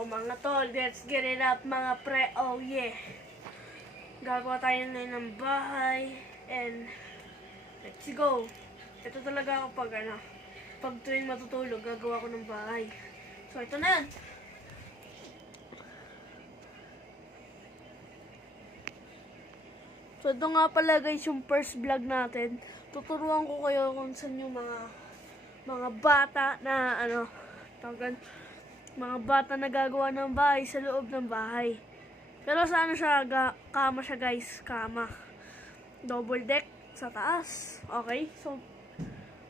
So mga tol, let's get it up mga pre, oh yeah. Gagawa tayo ngayon ng bahay and let's go. Ito talaga ako pag tuwing matutulog, gagawa ko ng bahay. So ito na. So ito nga pala guys yung first vlog natin. Tuturuan ko kayo kung saan yung mga bata na mga bata na gagawa ng bahay sa loob ng bahay. Pero sa siya, kama siya guys, kama. Double deck sa taas. Okay? So,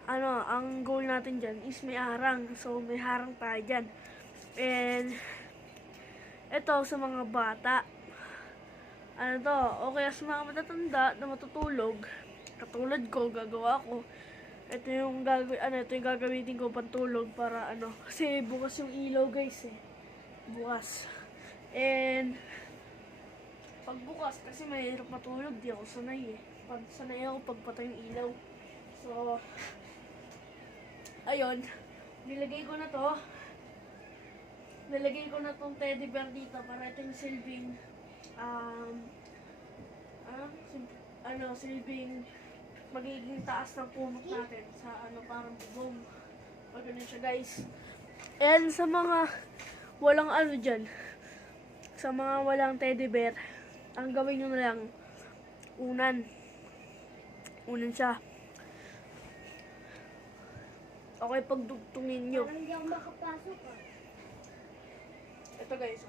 ang goal natin dyan is may harang. So, may harang tayo dyan. And, ito sa mga bata. Okay, sa mga matatanda na matutulog, katulad ko, gagawa ko. Ito yung gagamitin ko pantulog para kasi bukas yung ilaw guys eh. Bukas. And pag bukas kasi mahirap matulog, di ako sanay eh. Sanay ako pagpatay yung ilaw. So ayun, nilagay ko na tong teddy bear dito para ito yung silbing silbing magiging taas ng punot natin sa parang bubong. Pag ganun siya guys. And sa mga walang dyan, sa mga walang teddy bear, ang gawin nyo na lang, unan siya. Okay, pagdugtungin nyo. Parang hindi ako makapasok Ito guys.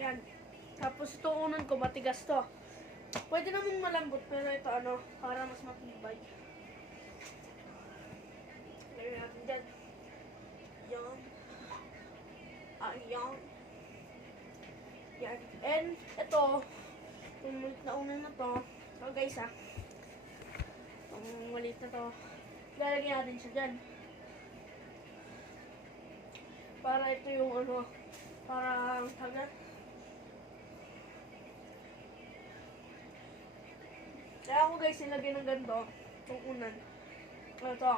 Yan. Tapos ito unan ko, matigas to. Pwede namang malambot, pero ito para mas matibay. Lagyan natin dyan. Yan. Ayan. Yan. And ito, yung maliit na unan na to, guys yung maliit na to, lalagyan natin siya dyan. Para ito yung para kaya ako guys nilagay ng ganito, itong unan. Ito,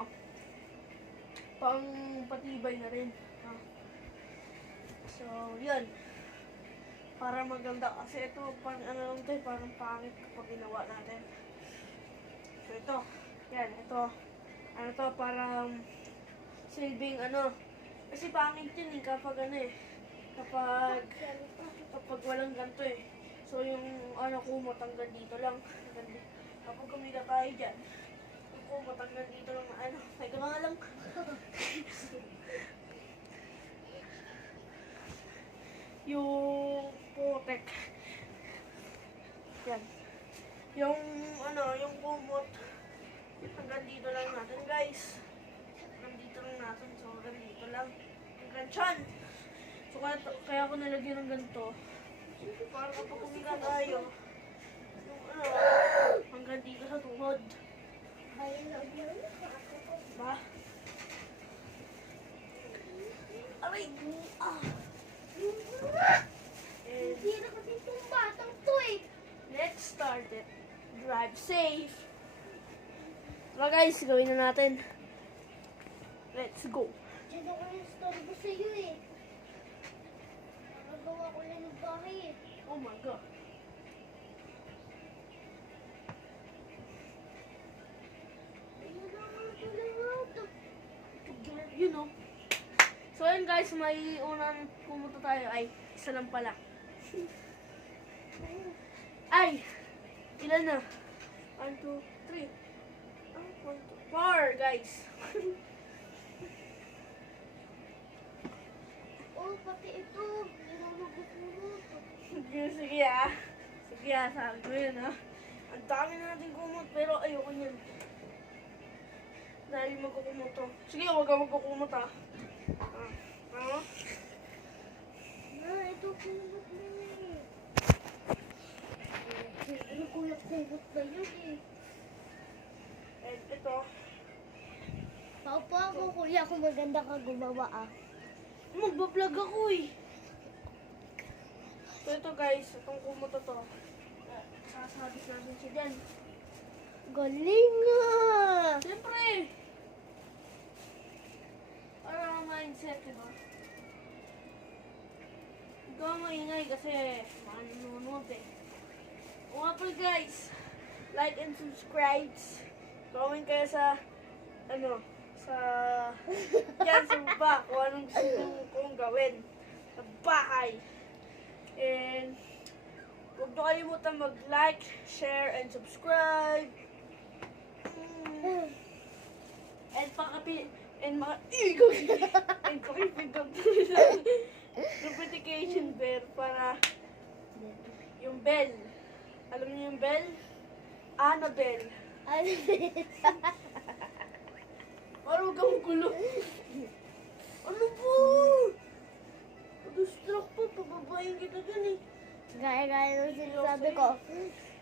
pang patibay na rin. So, yun. Para maganda kasi ito, parang pangit kapag ginawa natin. So, ito. Yan, ito. Parang silbing kasi pangit yun kapag kapag walang ganito eh. So, yung kumot hanggang dito lang. Kapag kumila tayo dyan, yung kumot hanggang dito lang may gama lang. Yung putek. Yan. Yung kumot hanggang dito lang natin guys. Hanggang dito lang natin. So, hanggang dito lang. Hanggang tiyan. So, kaya ako nalagyan ng ganito. Para kapag kumila tayo, hanggang dito sa tuhod. Ba? Aray! Hindi na kasi itong batang to eh. Let's start it. Drive safe. Tara guys, gawin na natin. Let's go. Diyan ako yung story ko sa'yo eh. Nakagawa ko lang ng bahay eh. Oh my god. So yun guys, may unang pumunta tayo ay isa lang pala. Ay! Ilan na? 1, 2, 3. 1, 2, 4 guys. Oh, pati ito. Nilulubot-lubot. Sige sabi ko yun Ang dami na natin kumot pero ayoko niyan. Dahil magkukumot to. Sige, huwag ka magkukumot Ito kumot na eh. Ano kumot na yun eh. And ito. Paupo ako kuya kung maganda ka gumawa Magbablog ako eh. So ito guys, itong kumot to. Sasabit natin siya dyan. Galing ah! Siyempre! Para mindset, diba? Hindi ko maingay kasi manunod eh. O nga pala guys, like and subscribe. Comment kayo sa, sa, yan sa baba, kung anong gusto kong gawin sa bahay. And, huwag niyo kalimutan mag-like, share, and subscribe. And and pakipindot notification bell para yung bell. Alam niyo yung bell? Annabelle. Parang kang gulo. Ano po? Distract po, pababayin kita dyan eh. Gaya-gaya ng sinasabi ko.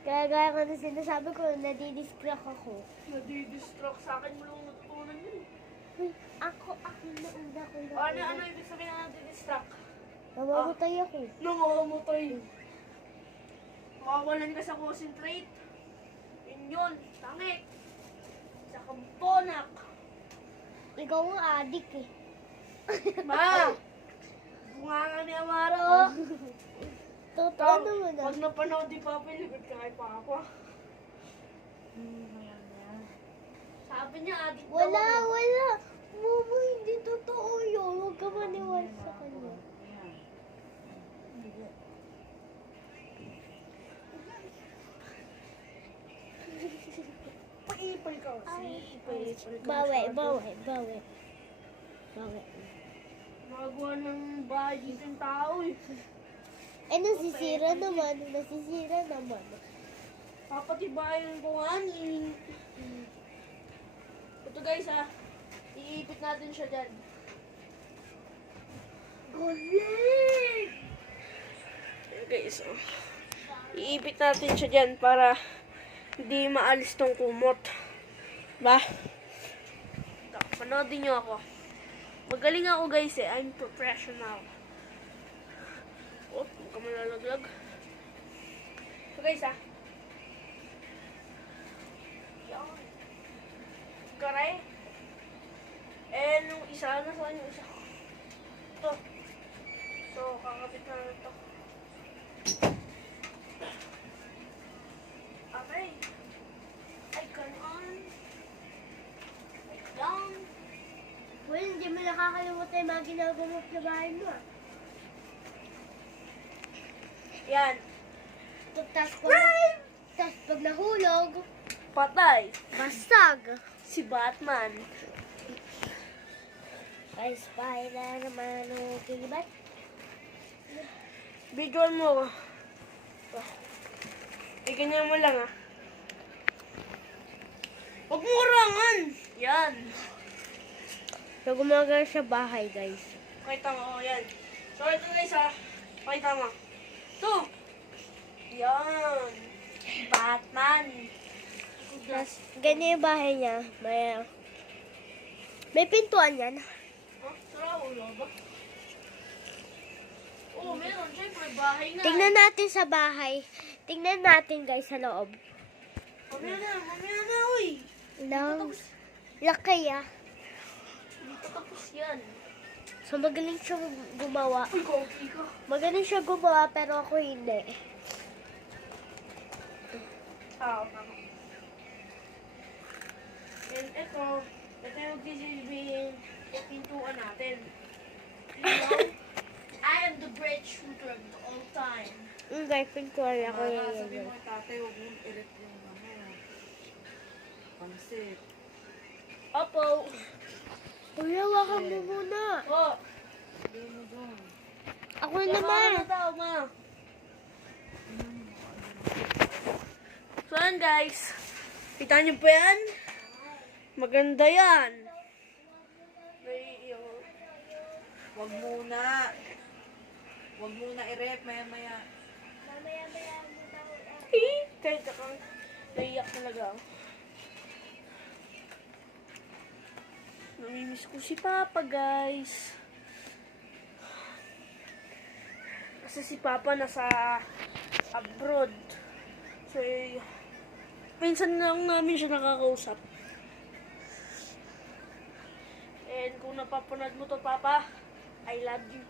Gaya-gaya ko ng sinasabi ko, nadidistract ako. Nadidistract sa akin mo lang natutunan yun. Ako na una ko na. Ano ibig sabihin na nadidistract? Namamatay ako. Nangangamatay. Makawalan ka sa concentrate. Yun, tangik. Sa kamponak. Ikaw ang adik eh. Ma! Bunga nga ni Amaro. Totoo naman ah. Pag napanood di Papa, libid ka kay Papa. Sabi niya, adik daw Wala, ako. wala. Momo, hindi totoo yun. Huwag ka maniwala sa kanya. Paipal ka kasi. Paipal ka Bawi, masyado. bawi. Magawa ng bahay dito yung tao eh. Eh, nasisira naman. Papatibayan ko nga ni. Ito guys ha. Iipit natin siya dyan. Galing! Ayan guys oh. Iipit natin siya dyan para hindi maalis tong kumot. Ba? Panoodin nyo ako. Magaling ako guys eh. I'm professional. Oh, huwag ka malalaglag. So guys ha. Yan. Karay. And yung isa, nasaan yung isa? Ito. So, kakabit na ito. Okay. Ay, ganon. Ay, down. Well, hindi mo nakakalimutan yung mga ginagawa mo sa bahay mo ah. Yan. Tapos pag nahulog, Patay. basag. Si Batman. Ay, Spider-Man, okay ba? Videoan mo ako. Ganyan mo lang ah. Huwag mo orangan. Yan. So, gumagana sa bahay, guys. Pakita mo. Oh, yan. So, ito guys ha. Pakita mo. Ito. Yan. Batman. Tapos, ganyan yung bahay niya. May pintuan yan. Oh, sarap ulo ba? Oo, meron. Siyempre, bahay nga. Tingnan natin sa bahay. Tingnan natin, guys, sa loob. Mamaya na, uy. Laki ah. Hindi pa tapos yan. So, magaling siya gumawa. Uy, coffee ka. Magaling siya gumawa, pero ako hindi. Oo, tama. And ito yung gisilbing pintuan natin. You know, I am the great shooter of all time. Guys, pintuan ako Sabi yun. mo, tatay, huwag mong ilit yung pansit. Opo. Kuya, wakan mo muna. Oh, Sabi mo doon. Ako sama naman. na daw, ma. So yan guys. Kita niyo pa yan? Maganda yan. Huwag muna. Huwag muna i-rep, maya-maya. Kahit ako, naiyak talaga ako. Namimiss ko si Papa, guys. Kasi si Papa nasa abroad. So, minsan lang namin siya nakakausap. And kung napapanood mo to, Papa, I love you.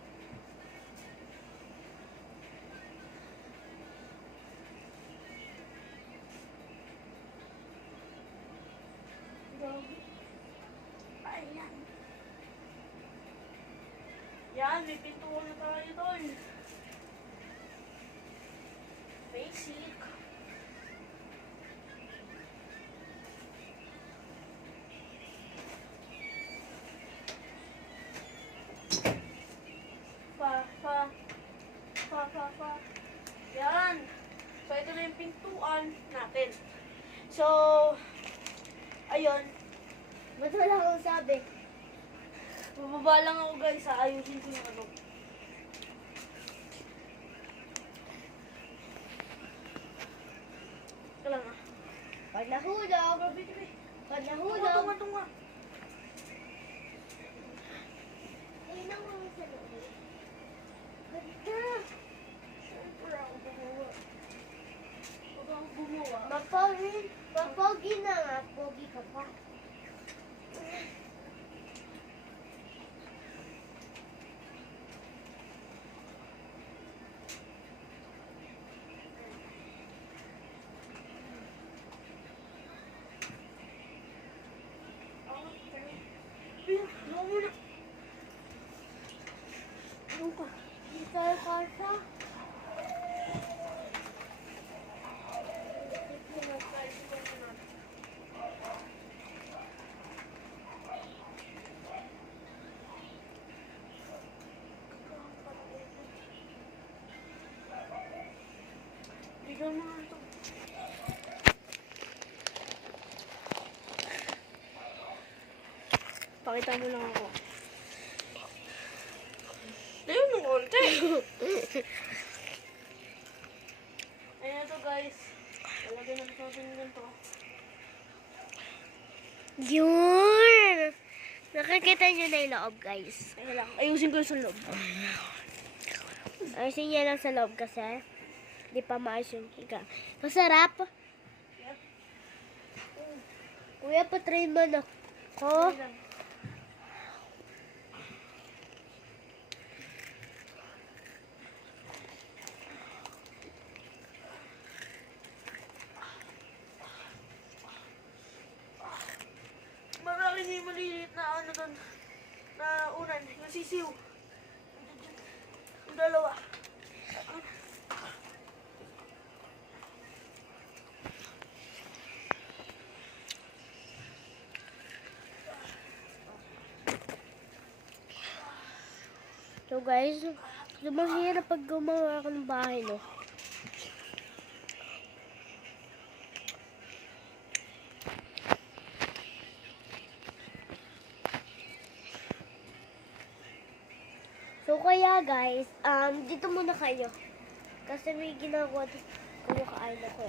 Ayan. Yan, may pintuan na tayo doon. Basic. Pa. Yan. So, ito na yung pintuan natin. So, ayun. Ba't wala akong sabi? Bababa lang ako guys, ayusin ko yung ano. Ito lang ah. Pag nahulog, pag nahulog, Tunga. tingnan mo sa loob. Ganda! Siyempre ako gumawa. Huwag ako gumawa. Mapogi na nga, pogi ka pa. Dito ay kasa. Bigyan mo nga ito. Pakita mo lang ako. Ayun ng konti. Ayan ito guys. Talagyan natin ganito. Yun! Nakikita nyo na yung loob, guys. Ayun lang. Ayusin ko sa loob. Ayusin niya lang sa loob kasi di pa maayos yung higa. Masarap. Yep. Kuya, patry mo na ko. Ayun lang. Marami yung maliliit na ano doon. Na unan. Yung sisiw. Yung dalawa. So guys, lumahirap pag gumawa ako ng bahay, no? So kaya guys, dito muna kayo. Kasi may ginagawa kumakain ako.